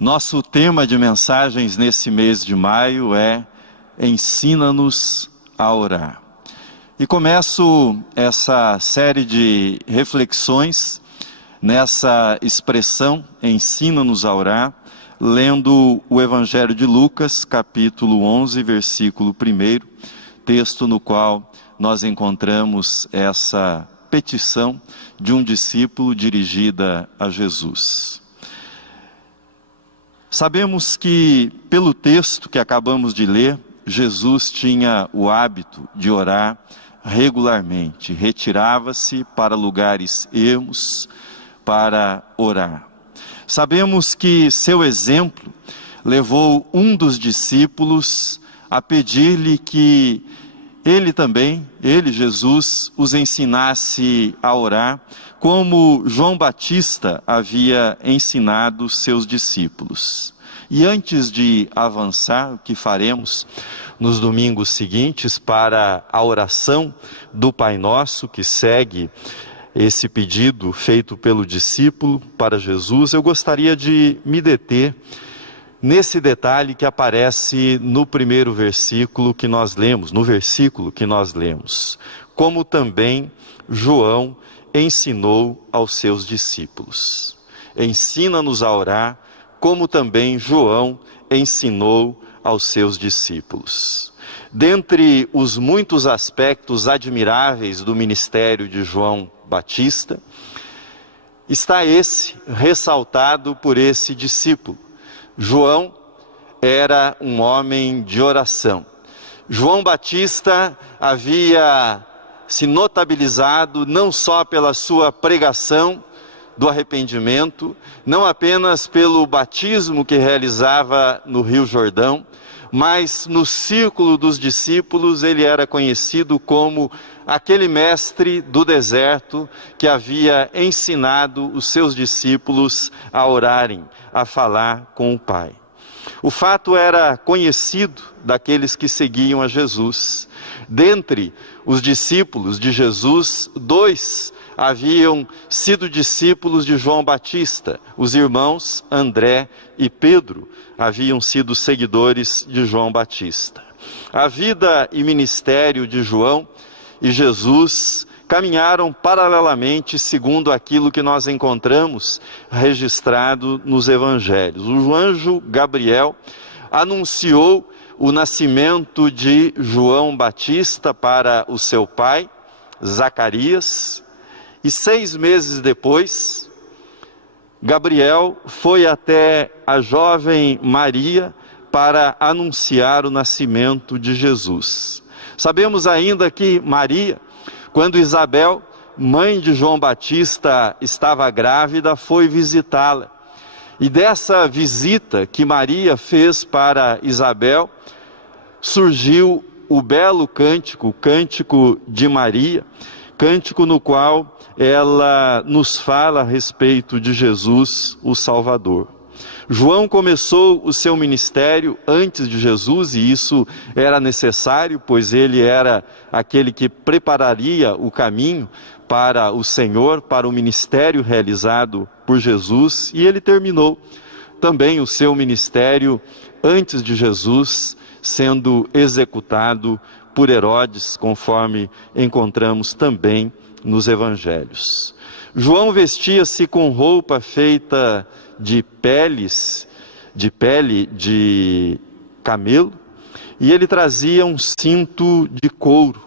Nosso tema de mensagens nesse mês de maio é Ensina-nos a orar. E começo essa série de reflexões nessa expressão, Ensina-nos a orar, lendo o Evangelho de Lucas, capítulo 11, versículo 1, texto no qual nós encontramos essa petição de um discípulo dirigida a Jesus. Sabemos que, pelo texto que acabamos de ler, Jesus tinha o hábito de orar regularmente. Retirava-se para lugares ermos para orar. Sabemos que seu exemplo levou um dos discípulos a pedir-lhe que ele, Jesus, os ensinasse a orar, como João Batista havia ensinado seus discípulos. E antes de avançar, o que faremos nos domingos seguintes para a oração do Pai Nosso, que segue esse pedido feito pelo discípulo para Jesus, eu gostaria de me deter nesse detalhe que aparece no primeiro versículo que nós lemos, como também João ensinou aos seus discípulos. Ensina-nos a orar, como também João ensinou aos seus discípulos. Dentre os muitos aspectos admiráveis do ministério de João Batista, está esse ressaltado por esse discípulo. João era um homem de oração. João Batista havia se notabilizado não só pela sua pregação do arrependimento, não apenas pelo batismo que realizava no Rio Jordão, mas no círculo dos discípulos ele era conhecido como aquele mestre do deserto que havia ensinado os seus discípulos a orarem, a falar com o Pai. O fato era conhecido daqueles que seguiam a Jesus. Dentre os discípulos de Jesus, 2 haviam sido discípulos de João Batista. Os irmãos André e Pedro haviam sido seguidores de João Batista. A vida e ministério de João e Jesus caminharam paralelamente segundo aquilo que nós encontramos registrado nos evangelhos. O anjo Gabriel anunciou o nascimento de João Batista para o seu pai, Zacarias, e 6 meses depois, Gabriel foi até a jovem Maria para anunciar o nascimento de Jesus. Sabemos ainda que Maria, quando Isabel, mãe de João Batista, estava grávida, foi visitá-la. E dessa visita que Maria fez para Isabel, surgiu o belo cântico, o Cântico de Maria, cântico no qual ela nos fala a respeito de Jesus, o Salvador. João começou o seu ministério antes de Jesus, e isso era necessário, pois ele era aquele que prepararia o caminho para o Senhor, para o ministério realizado por Jesus, e ele terminou também o seu ministério antes de Jesus, sendo executado por Herodes, conforme encontramos também nos evangelhos. João vestia-se com roupa feita de pele de camelo, e ele trazia um cinto de couro,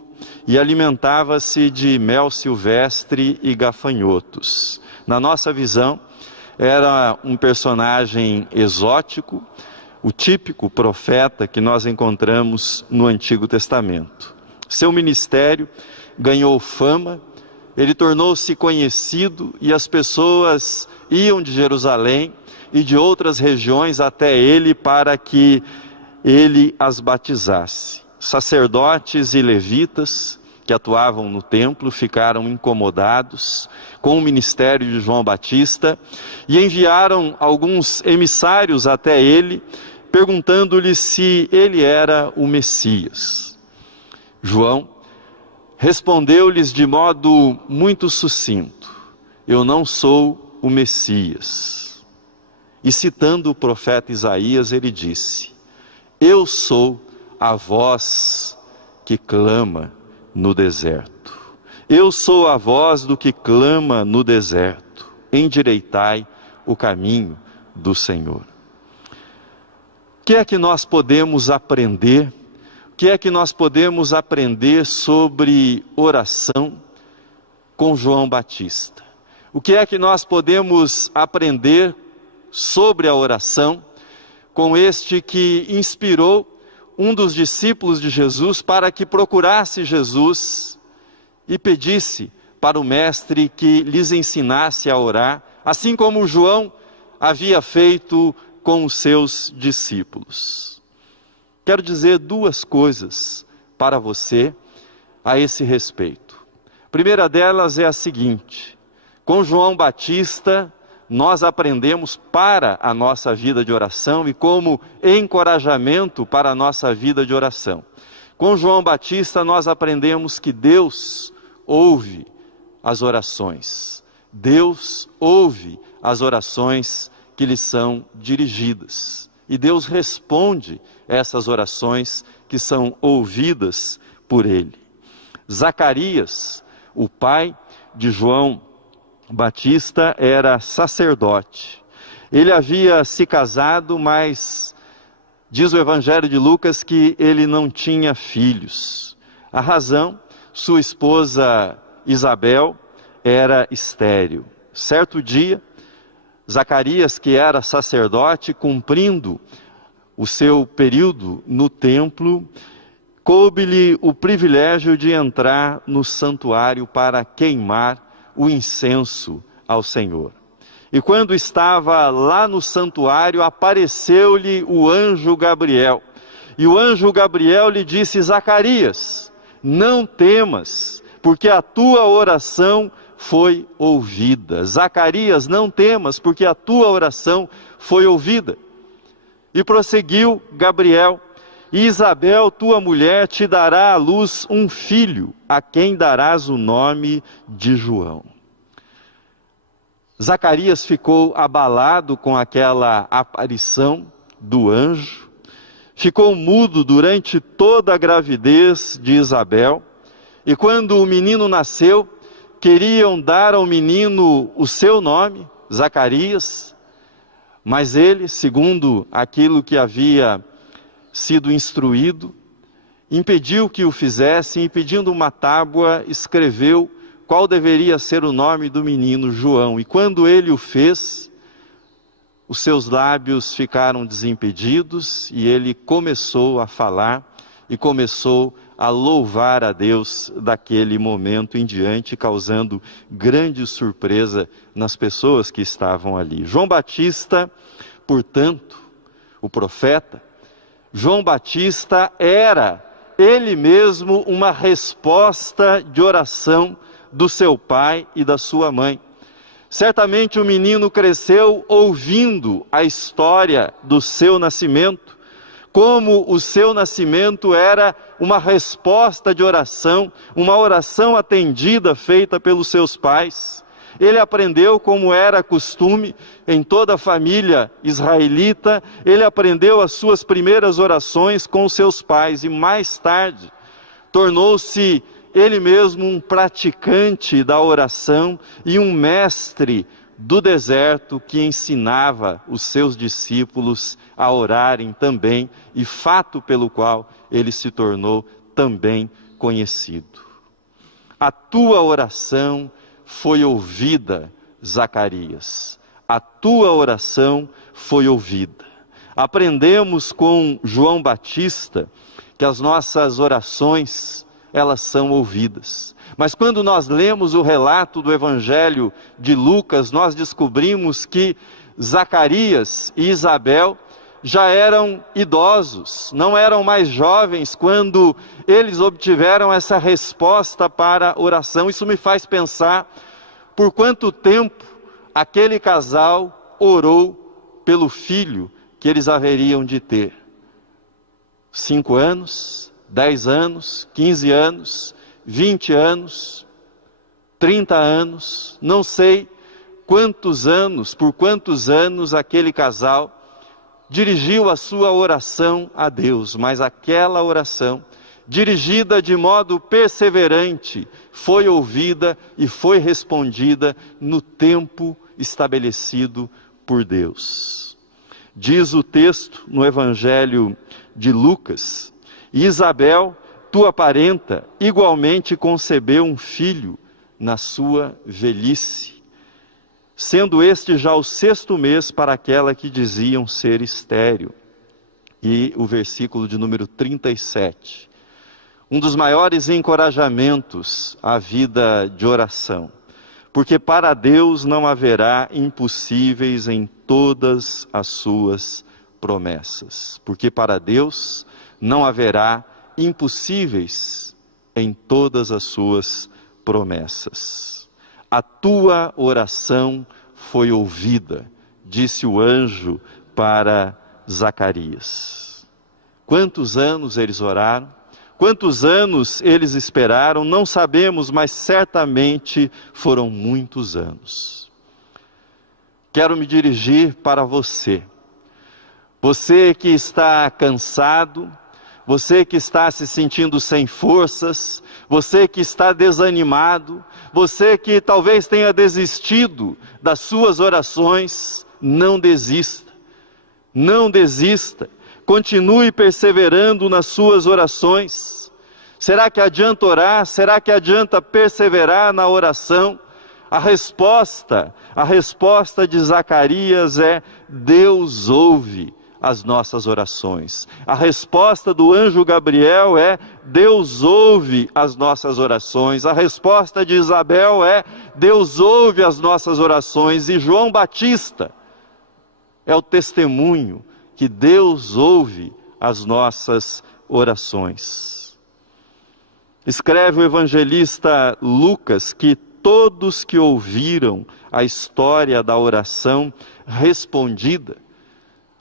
e alimentava-se de mel silvestre e gafanhotos. Na nossa visão, era um personagem exótico, o típico profeta que nós encontramos no Antigo Testamento. Seu ministério ganhou fama, ele tornou-se conhecido e as pessoas iam de Jerusalém e de outras regiões até ele para que ele as batizasse. Sacerdotes e levitas que atuavam no templo ficaram incomodados com o ministério de João Batista e enviaram alguns emissários até ele, perguntando-lhe se ele era o Messias. João respondeu-lhes de modo muito sucinto: eu não sou o Messias. E citando o profeta Isaías, ele disse: eu sou a voz que clama no deserto. Eu sou a voz do que clama no deserto. Endireitai o caminho do Senhor. O que é que nós podemos aprender? O que é que nós podemos aprender sobre oração com João Batista? O que é que nós podemos aprender sobre a oração com este que inspirou um dos discípulos de Jesus para que procurasse Jesus e pedisse para o mestre que lhes ensinasse a orar, assim como João havia feito com os seus discípulos? Quero dizer duas coisas para você a esse respeito. A primeira delas é a seguinte: com João Batista nós aprendemos para a nossa vida de oração e como encorajamento para a nossa vida de oração. Com João Batista nós aprendemos que Deus ouve as orações. Deus ouve as orações que lhe são dirigidas. E Deus responde essas orações que são ouvidas por Ele. Zacarias, o pai de João Batista, era sacerdote. Ele havia se casado, mas diz o Evangelho de Lucas que ele não tinha filhos. A razão, sua esposa Isabel era estéril. Certo dia, Zacarias, que era sacerdote, cumprindo o seu período no templo, coube-lhe o privilégio de entrar no santuário para queimar o incenso ao Senhor. E quando estava lá no santuário, apareceu-lhe o anjo Gabriel. E o anjo Gabriel lhe disse: Zacarias, não temas, porque a tua oração foi ouvida. Zacarias, não temas, porque a tua oração foi ouvida. E prosseguiu Gabriel: e Isabel, tua mulher, te dará à luz um filho, a quem darás o nome de João. Zacarias ficou abalado com aquela aparição do anjo, ficou mudo durante toda a gravidez de Isabel, e quando o menino nasceu, queriam dar ao menino o seu nome, Zacarias, mas ele, segundo aquilo que havia sido instruído, impediu que o fizessem, e pedindo uma tábua, escreveu qual deveria ser o nome do menino, João. E quando ele o fez, os seus lábios ficaram desimpedidos e ele começou a falar e começou a louvar a Deus daquele momento em diante, causando grande surpresa nas pessoas que estavam ali. João Batista, portanto, o profeta, João Batista era ele mesmo uma resposta de oração do seu pai e da sua mãe. Certamente o menino cresceu ouvindo a história do seu nascimento, como o seu nascimento era uma resposta de oração, uma oração atendida feita pelos seus pais. Ele aprendeu como era costume em toda a família israelita, ele aprendeu as suas primeiras orações com seus pais e mais tarde tornou-se ele mesmo um praticante da oração e um mestre do deserto que ensinava os seus discípulos a orarem também, e fato pelo qual ele se tornou também conhecido. A tua oração foi ouvida, Zacarias. A tua oração foi ouvida. Aprendemos com João Batista que as nossas orações, elas são ouvidas. Mas quando nós lemos o relato do Evangelho de Lucas, nós descobrimos que Zacarias e Isabel já eram idosos, não eram mais jovens quando eles obtiveram essa resposta para a oração. Isso me faz pensar por quanto tempo aquele casal orou pelo filho que eles haveriam de ter. 5 anos, 10 anos, 15 anos, 20 anos, 30 anos, não sei por quantos anos aquele casal dirigiu a sua oração a Deus, mas aquela oração, dirigida de modo perseverante, foi ouvida e foi respondida no tempo estabelecido por Deus. Diz o texto no Evangelho de Lucas: Isabel, tua parenta, igualmente concebeu um filho na sua velhice, sendo este já o 6º mês para aquela que diziam ser estéril. E o versículo de número 37. Um dos maiores encorajamentos à vida de oração. Porque para Deus não haverá impossíveis em todas as suas promessas. Porque para Deus não haverá impossíveis em todas as suas promessas. A tua oração foi ouvida, disse o anjo para Zacarias. Quantos anos eles oraram? Quantos anos eles esperaram? Não sabemos, mas certamente foram muitos anos. Quero me dirigir para você. Você que está cansado, você que está se sentindo sem forças, você que está desanimado, você que talvez tenha desistido das suas orações, não desista. Não desista. Continue perseverando nas suas orações. Será que adianta orar? Será que adianta perseverar na oração? A resposta de Zacarias é: Deus ouve as nossas orações. A resposta do anjo Gabriel é: Deus ouve as nossas orações. A resposta de Isabel é: Deus ouve as nossas orações. E João Batista é o testemunho que Deus ouve as nossas orações. Escreve o evangelista Lucas que todos que ouviram a história da oração respondida,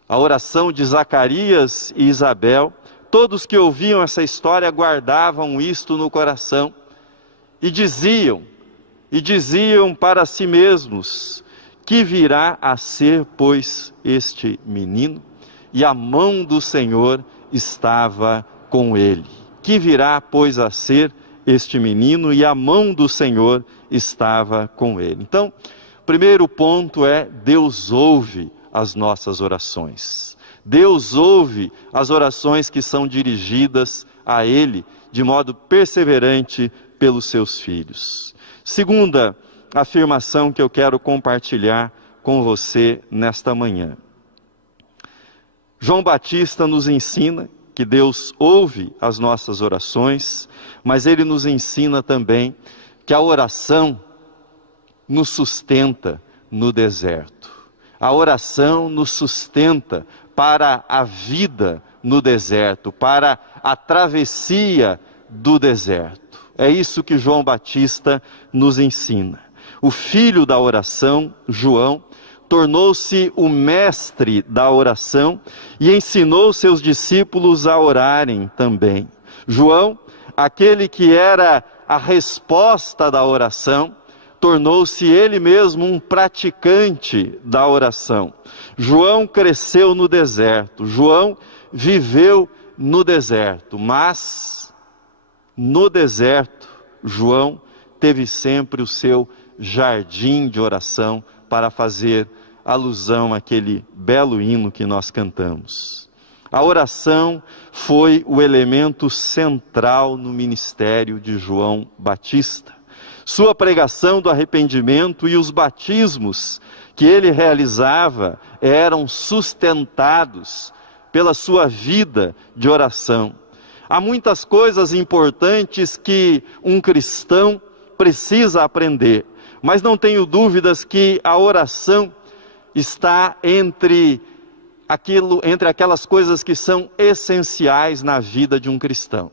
a oração de Zacarias e Isabel, todos que ouviam essa história guardavam isto no coração e diziam para si mesmos: que virá a ser, pois, este menino? E a mão do Senhor estava com ele. Que virá, pois, a ser este menino? E a mão do Senhor estava com ele. Então, o primeiro ponto é: Deus ouve as nossas orações. Deus ouve as orações que são dirigidas a Ele de modo perseverante pelos seus filhos. Segunda afirmação que eu quero compartilhar com você nesta manhã. João Batista nos ensina que Deus ouve as nossas orações, mas ele nos ensina também que a oração nos sustenta no deserto. A oração nos sustenta para a vida no deserto, para a travessia do deserto. É isso que João Batista nos ensina. O filho da oração, João, tornou-se o mestre da oração e ensinou seus discípulos a orarem também. João, aquele que era a resposta da oração, tornou-se ele mesmo um praticante da oração. João cresceu no deserto, João viveu no deserto, mas no deserto, João teve sempre o seu jardim de oração para fazer alusão àquele belo hino que nós cantamos. A oração foi o elemento central no ministério de João Batista. Sua pregação do arrependimento e os batismos que ele realizava eram sustentados pela sua vida de oração. Há muitas coisas importantes que um cristão precisa aprender, mas não tenho dúvidas que a oração está entre aquelas coisas que são essenciais na vida de um cristão.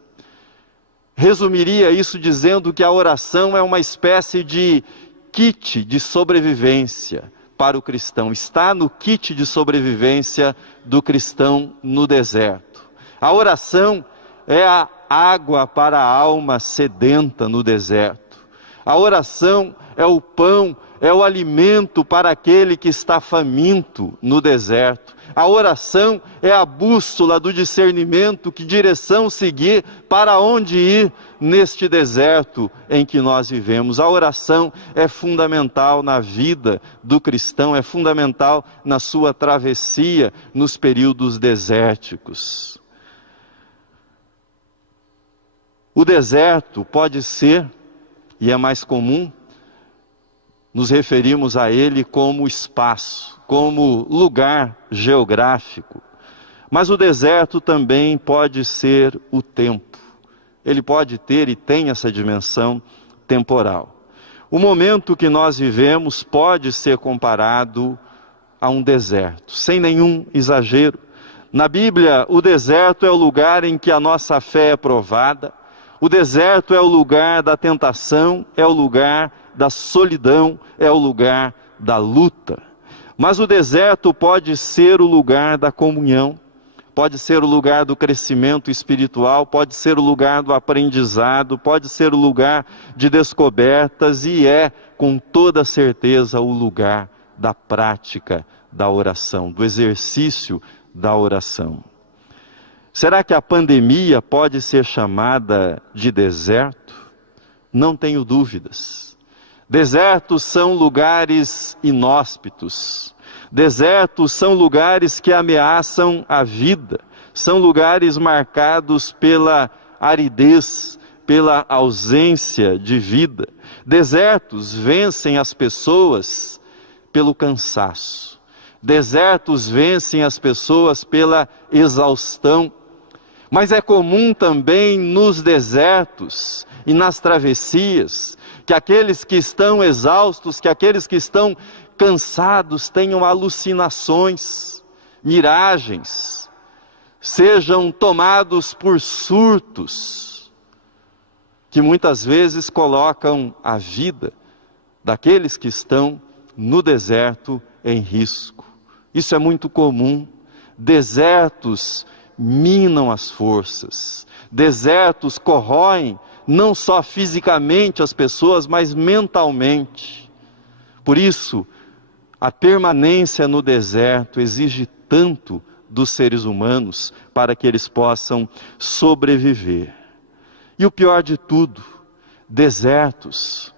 Resumiria isso dizendo que a oração é uma espécie de kit de sobrevivência para o cristão. Está no kit de sobrevivência do cristão no deserto. A oração é a água para a alma sedenta no deserto. A oração é o pão, é o alimento para aquele que está faminto no deserto. A oração é a bússola do discernimento, que direção seguir, para onde ir neste deserto em que nós vivemos. A oração é fundamental na vida do cristão, é fundamental na sua travessia nos períodos desérticos. O deserto pode ser, e é mais comum, nos referimos a ele como espaço, como lugar geográfico. Mas o deserto também pode ser o tempo. Ele pode ter e tem essa dimensão temporal. O momento que nós vivemos pode ser comparado a um deserto, sem nenhum exagero. Na Bíblia, o deserto é o lugar em que a nossa fé é provada. O deserto é o lugar da tentação, é o lugar da solidão, é o lugar da luta. Mas o deserto pode ser o lugar da comunhão, pode ser o lugar do crescimento espiritual, pode ser o lugar do aprendizado, pode ser o lugar de descobertas e é, com toda certeza, o lugar da prática da oração, do exercício da oração. Será que a pandemia pode ser chamada de deserto? Não tenho dúvidas. Desertos são lugares inóspitos. Desertos são lugares que ameaçam a vida. São lugares marcados pela aridez, pela ausência de vida. Desertos vencem as pessoas pelo cansaço. Desertos vencem as pessoas pela exaustão. Mas é comum também nos desertos e nas travessias que aqueles que estão exaustos, que aqueles que estão cansados tenham alucinações, miragens, sejam tomados por surtos, que muitas vezes colocam a vida daqueles que estão no deserto em risco. Isso é muito comum. Desertos minam as forças. Desertos corroem não só fisicamente as pessoas, mas mentalmente. Por isso, a permanência no deserto exige tanto dos seres humanos para que eles possam sobreviver. E o pior de tudo, desertos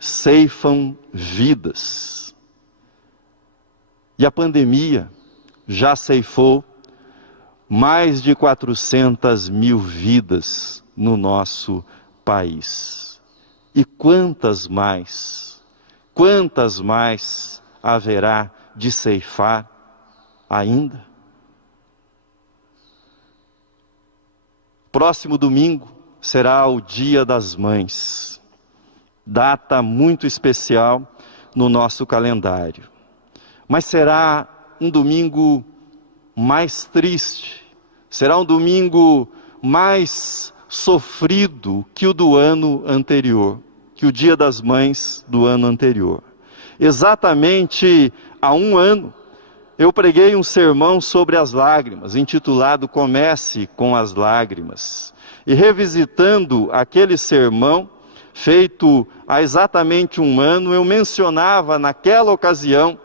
ceifam vidas. E a pandemia já ceifou mais de 400 mil vidas no nosso país. E quantas mais haverá de ceifar ainda? Próximo domingo será o Dia das Mães, data muito especial no nosso calendário. Mas será um domingo mais triste, será um domingo mais sofrido que o do ano anterior, que o Dia das Mães do ano anterior. Exatamente há um ano, eu preguei um sermão sobre as lágrimas, intitulado Comece com as Lágrimas. E revisitando aquele sermão, feito há exatamente um ano, eu mencionava naquela ocasião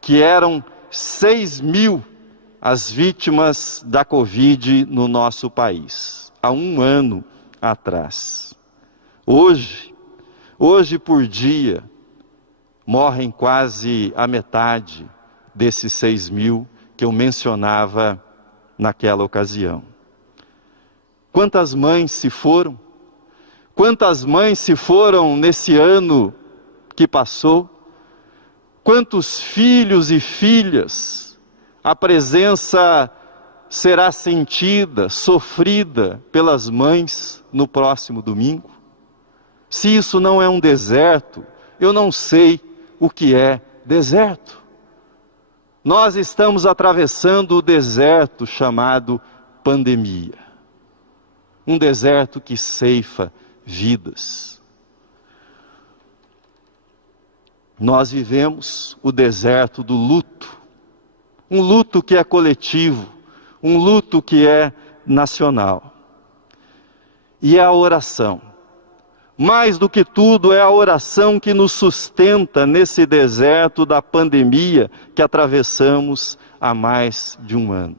que eram 6.000 as vítimas da Covid no nosso país, há um ano atrás. Hoje por dia, morrem quase a metade desses 6.000 que eu mencionava naquela ocasião. Quantas mães se foram? Quantas mães se foram nesse ano que passou? Quantos filhos e filhas a presença será sentida, sofrida pelas mães no próximo domingo? Se isso não é um deserto, eu não sei o que é deserto. Nós estamos atravessando o deserto chamado pandemia. Um deserto que ceifa vidas. Nós vivemos o deserto do luto. Um luto que é coletivo, um luto que é nacional. E é a oração, Mais do que tudo, é a oração que nos sustenta nesse deserto da pandemia que atravessamos há mais de um ano.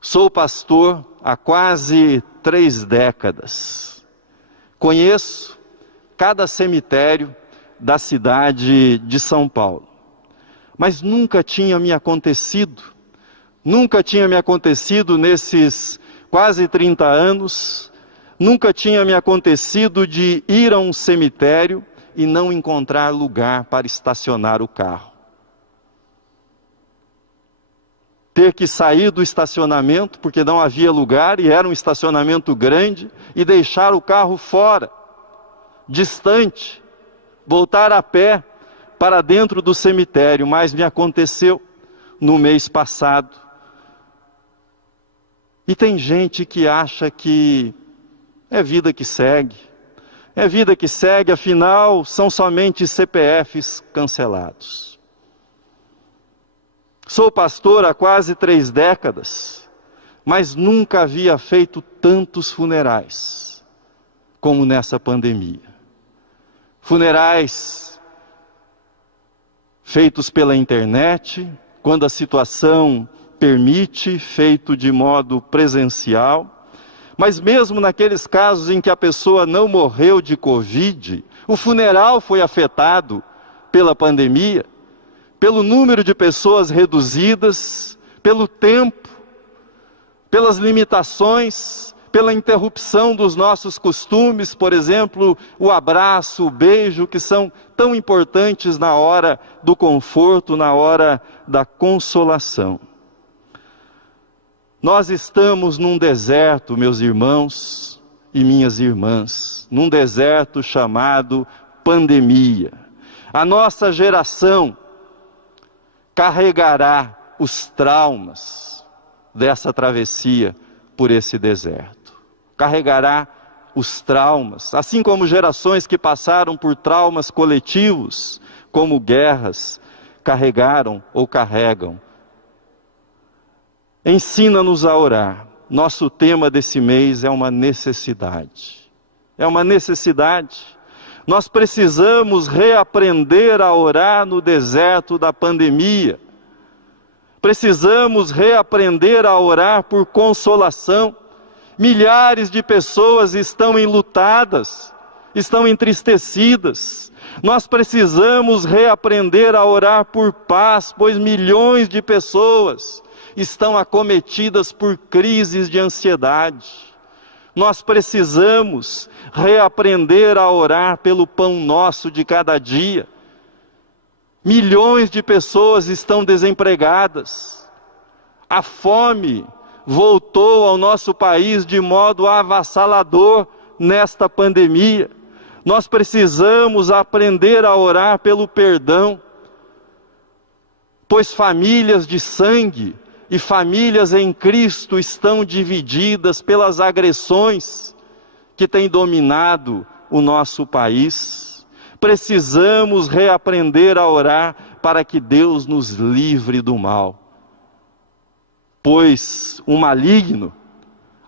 Sou pastor há quase 3 décadas. Conheço cada cemitério da cidade de São Paulo. Mas nunca tinha me acontecido nesses quase 30 anos, nunca tinha me acontecido de ir a um cemitério e não encontrar lugar para estacionar o carro. Ter que sair do estacionamento, porque não havia lugar e era um estacionamento grande, e deixar o carro fora, distante, voltar a pé para dentro do cemitério. Mas me aconteceu no mês passado. E tem gente que acha que é vida que segue. É vida que segue, afinal, são somente CPFs cancelados. Sou pastor há quase 3 décadas, mas nunca havia feito tantos funerais como nessa pandemia. Funerais feitos pela internet, quando a situação permite, feito de modo presencial. Mas mesmo naqueles casos em que a pessoa não morreu de Covid, o funeral foi afetado pela pandemia, pelo número de pessoas reduzidas, pelo tempo, pelas limitações, pela interrupção dos nossos costumes, por exemplo, o abraço, o beijo, que são tão importantes na hora do conforto, na hora da consolação. Nós estamos num deserto, meus irmãos e minhas irmãs, num deserto chamado pandemia. A nossa geração carregará os traumas dessa travessia por esse deserto. Carregará os traumas, assim como gerações que passaram por traumas coletivos, como guerras, carregaram ou carregam. Ensina-nos a orar. Nosso tema desse mês é uma necessidade. É uma necessidade. Nós precisamos reaprender a orar no deserto da pandemia. Precisamos reaprender a orar por consolação. Milhares de pessoas estão enlutadas, estão entristecidas. Nós precisamos reaprender a orar por paz, pois milhões de pessoas estão acometidas por crises de ansiedade. Nós precisamos reaprender a orar pelo pão nosso de cada dia. Milhões de pessoas estão desempregadas. A fome voltou ao nosso país de modo avassalador nesta pandemia. Nós precisamos aprender a orar pelo perdão, pois famílias de sangue e famílias em Cristo estão divididas pelas agressões que têm dominado o nosso país. Precisamos reaprender a orar para que Deus nos livre do mal. Pois o maligno,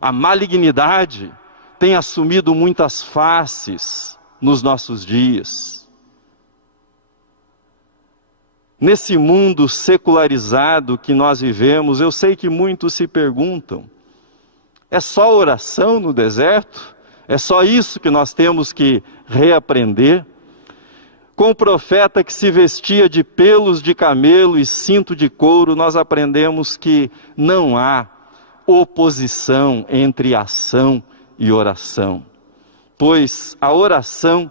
a malignidade, tem assumido muitas faces nos nossos dias. Nesse mundo secularizado que nós vivemos, eu sei que muitos se perguntam: é só oração no deserto? É só isso que nós temos que reaprender? Com o profeta que se vestia de pelos de camelo e cinto de couro, nós aprendemos que não há oposição entre ação e oração. Pois a oração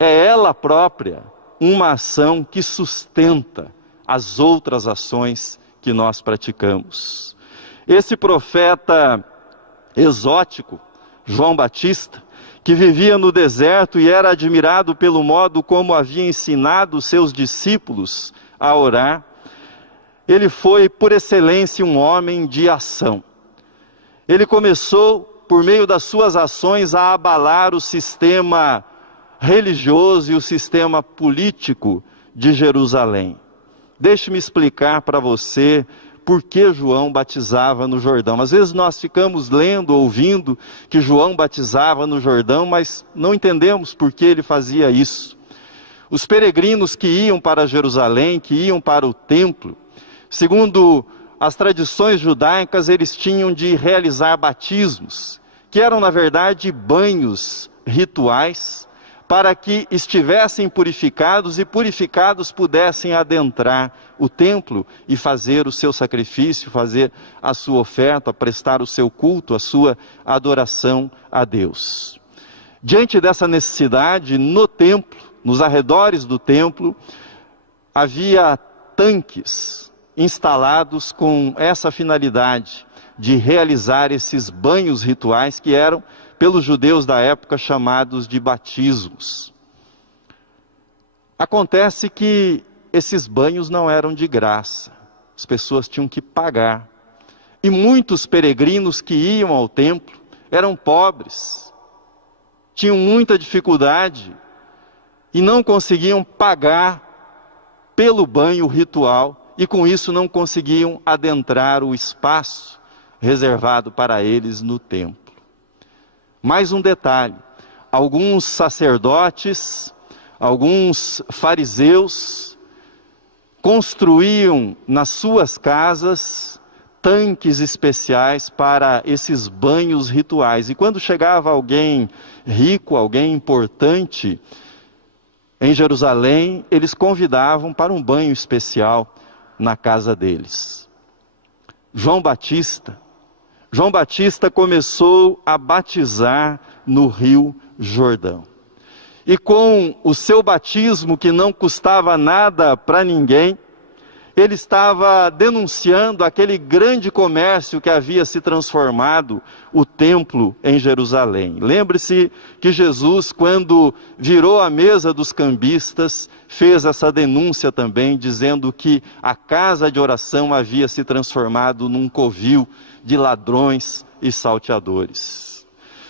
é ela própria uma ação que sustenta as outras ações que nós praticamos. Esse profeta exótico, João Batista, que vivia no deserto e era admirado pelo modo como havia ensinado os seus discípulos a orar, ele foi, por excelência, um homem de ação. Ele começou, por meio das suas ações, a abalar o sistema religioso e o sistema político de Jerusalém. Deixe-me explicar para você por que João batizava no Jordão. Às vezes nós ficamos lendo, ouvindo que João batizava no Jordão, mas não entendemos por que ele fazia isso. Os peregrinos que iam para Jerusalém, que iam para o templo, segundo as tradições judaicas, eles tinham de realizar batismos, que eram na verdade banhos rituais, para que estivessem purificados e purificados pudessem adentrar o templo e fazer o seu sacrifício, fazer a sua oferta, prestar o seu culto, a sua adoração a Deus. Diante dessa necessidade, no templo, nos arredores do templo, havia tanques instalados com essa finalidade de realizar esses banhos rituais que eram, pelos judeus da época, chamados de batismos. Acontece que esses banhos não eram de graça, as pessoas tinham que pagar. E muitos peregrinos que iam ao templo eram pobres, tinham muita dificuldade e não conseguiam pagar pelo banho ritual e com isso não conseguiam adentrar o espaço reservado para eles no templo. Mais um detalhe, alguns sacerdotes, alguns fariseus construíam nas suas casas tanques especiais para esses banhos rituais. E quando chegava alguém rico, alguém importante em Jerusalém, eles convidavam para um banho especial na casa deles. João Batista começou a batizar no Rio Jordão. E com o seu batismo, que não custava nada para ninguém, ele estava denunciando aquele grande comércio que havia se transformado o templo em Jerusalém. Lembre-se que Jesus, quando virou a mesa dos cambistas, fez essa denúncia também, dizendo que a casa de oração havia se transformado num covil de ladrões e salteadores.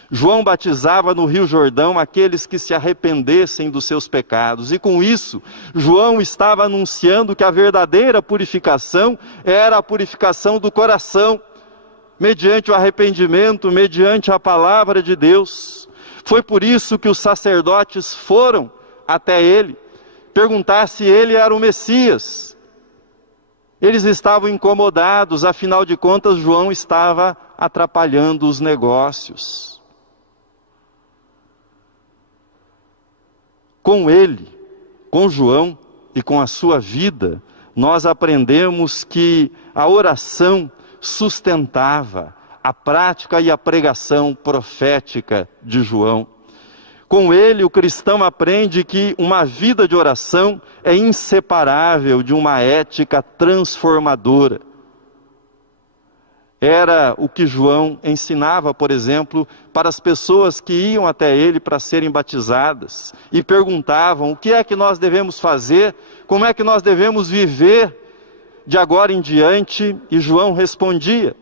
João batizava no Rio Jordão aqueles que se arrependessem dos seus pecados. E com isso, João estava anunciando que a verdadeira purificação era a purificação do coração, mediante o arrependimento, mediante a palavra de Deus. Foi por isso que os sacerdotes foram até ele, perguntar se ele era o Messias. Eles estavam incomodados, afinal de contas, João estava atrapalhando os negócios. Com ele, com João e com a sua vida, nós aprendemos que a oração sustentava a prática e a pregação profética de João. Com ele, o cristão aprende que uma vida de oração é inseparável de uma ética transformadora. Era o que João ensinava, por exemplo, para as pessoas que iam até ele para serem batizadas e perguntavam o que é que nós devemos fazer, como é que nós devemos viver de agora em diante. E João respondia: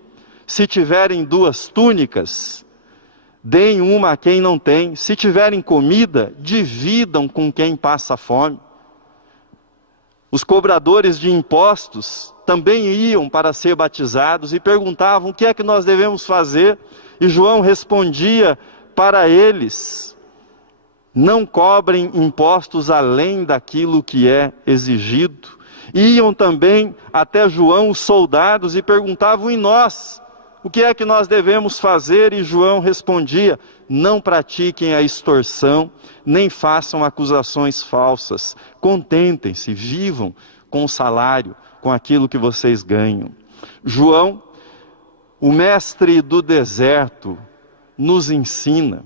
se tiverem 2 túnicas, deem uma a quem não tem. Se tiverem comida, dividam com quem passa fome. Os cobradores de impostos também iam para ser batizados e perguntavam o que é que nós devemos fazer. E João respondia para eles: não cobrem impostos além daquilo que é exigido. Iam também até João os soldados e perguntavam: e nós? O que é que nós devemos fazer? E João respondia: não pratiquem a extorsão, nem façam acusações falsas. Contentem-se, vivam com o salário, com aquilo que vocês ganham. João, o mestre do deserto, nos ensina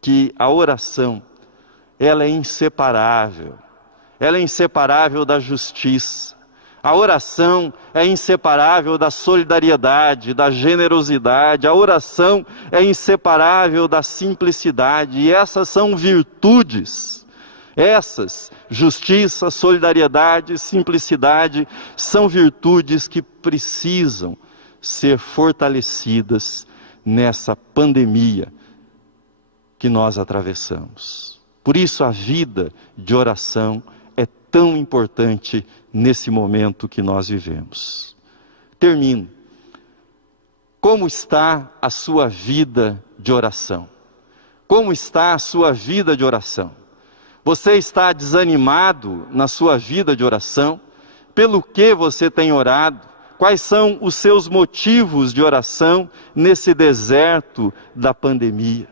que a oração, ela é inseparável. Ela é inseparável da justiça. A oração é inseparável da solidariedade, da generosidade. A oração é inseparável da simplicidade. E essas são virtudes. Essas, justiça, solidariedade, simplicidade, são virtudes que precisam ser fortalecidas nessa pandemia que nós atravessamos. Por isso a vida de oração é tão importante nesse momento que nós vivemos. termino. Como está a sua vida de oração? Como está a sua vida de oração? Você está desanimado na sua vida de oração? Pelo que você tem orado? Quais são os seus motivos de oração nesse deserto da pandemia?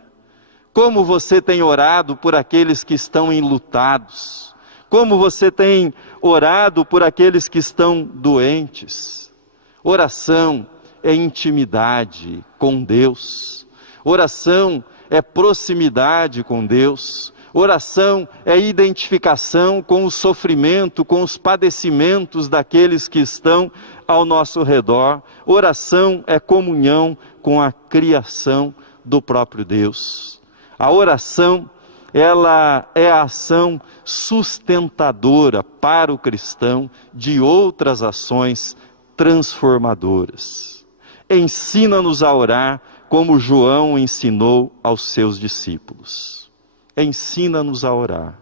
Como você tem orado por aqueles que estão enlutados? Como você tem orado por aqueles que estão doentes? Oração é intimidade com Deus. Oração é proximidade com Deus. Oração é identificação com o sofrimento, com os padecimentos daqueles que estão ao nosso redor. Oração é comunhão com a criação do próprio Deus. A oração, ela é a ação sustentadora para o cristão de outras ações transformadoras. Ensina-nos a orar como João ensinou aos seus discípulos. Ensina-nos a orar.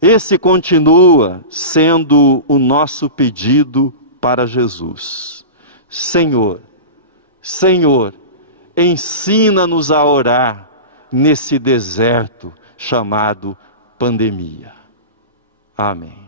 Esse continua sendo o nosso pedido para Jesus. Senhor, Senhor, ensina-nos a orar nesse deserto chamado pandemia. Amém.